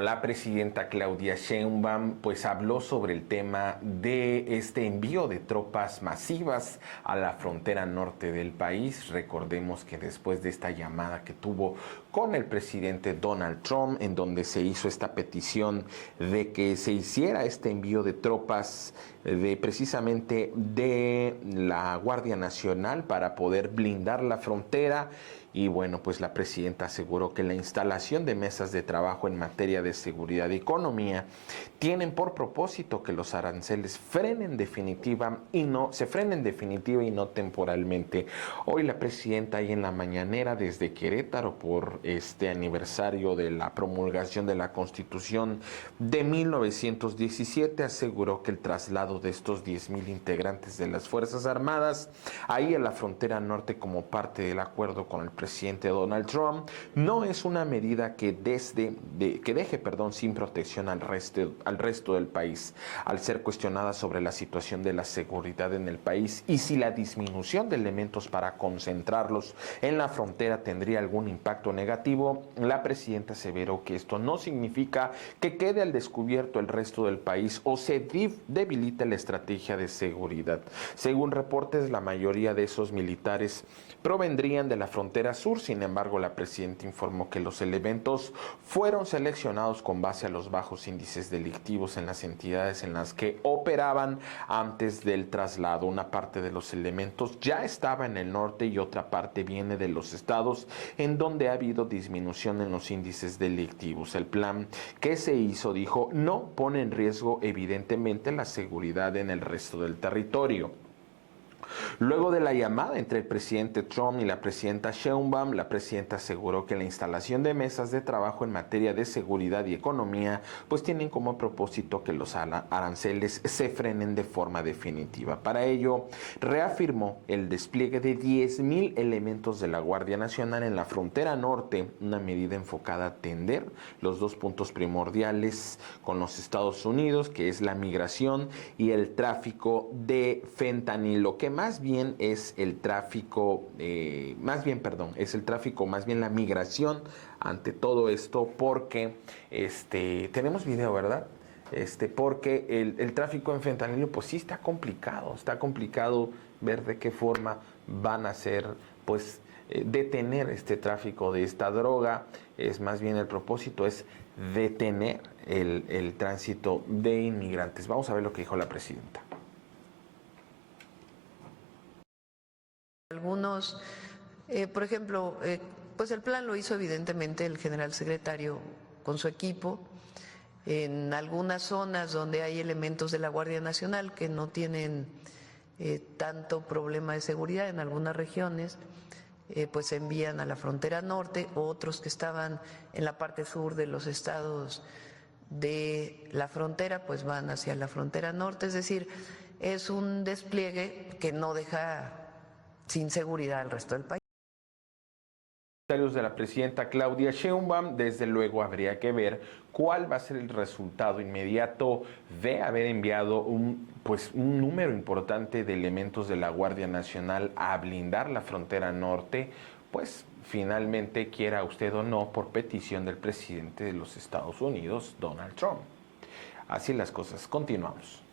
La presidenta Claudia Sheinbaum pues habló sobre el tema de este envío de tropas masivas a la frontera norte del país. Recordemos que después de esta llamada que tuvo con el presidente Donald Trump, en donde se hizo esta petición de que se hiciera este envío de tropas precisamente de la Guardia Nacional para poder blindar la frontera. Y bueno, pues la presidenta aseguró que la instalación de mesas de trabajo en materia de seguridad y economía tienen por propósito que los aranceles se frenen definitiva y no temporalmente. Hoy la presidenta ahí en la mañanera desde Querétaro por este aniversario de la promulgación de la Constitución de 1917 aseguró que el traslado de estos 10,000 integrantes de las Fuerzas Armadas ahí en la frontera norte como parte del acuerdo con el presidente Donald Trump no es una medida que deje sin protección al resto del país. Al ser cuestionada sobre la situación de la seguridad en el país y si la disminución de elementos para concentrarlos en la frontera tendría algún impacto negativo, la presidenta aseveró que esto no significa que quede al descubierto el resto del país o se debilite la estrategia de seguridad. Según reportes, la mayoría de esos militares provendrían de la frontera sur. Sin embargo, la presidenta informó que los elementos fueron seleccionados con base a los bajos índices delictivos en las entidades en las que operaban antes del traslado. Una parte de los elementos ya estaba en el norte y otra parte viene de los estados en donde ha habido disminución en los índices delictivos. El plan que se hizo, dijo, no pone en riesgo evidentemente la seguridad en el resto del territorio. Luego de la llamada entre el presidente Trump y la presidenta Sheinbaum, la presidenta aseguró que la instalación de mesas de trabajo en materia de seguridad y economía pues tienen como propósito que los aranceles se frenen de forma definitiva. Para ello, reafirmó el despliegue de 10,000 elementos de la Guardia Nacional en la frontera norte, una medida enfocada a atender los dos puntos primordiales con los Estados Unidos, que es la migración y el tráfico de fentanilo, que más bien es el tráfico, más bien la migración ante todo esto, porque tenemos video, ¿verdad? Porque el tráfico en fentanilo, pues sí está complicado ver de qué forma van a hacer, pues, detener este tráfico de esta droga. Es más bien el propósito es detener el tránsito de inmigrantes. Vamos a ver lo que dijo la presidenta. Algunos, por ejemplo, pues el plan lo hizo evidentemente el general secretario con su equipo. En algunas zonas donde hay elementos de la Guardia Nacional que no tienen tanto problema de seguridad, en algunas regiones, pues se envían a la frontera norte, otros que estaban en la parte sur de los estados de la frontera, pues van hacia la frontera norte. Es decir, es un despliegue que no deja sin seguridad al resto del país. De la presidenta Claudia Sheinbaum, desde luego habría que ver cuál va a ser el resultado inmediato de haber enviado un número importante de elementos de la Guardia Nacional a blindar la frontera norte, pues finalmente, quiera usted o no, por petición del presidente de los Estados Unidos, Donald Trump. Así las cosas. Continuamos.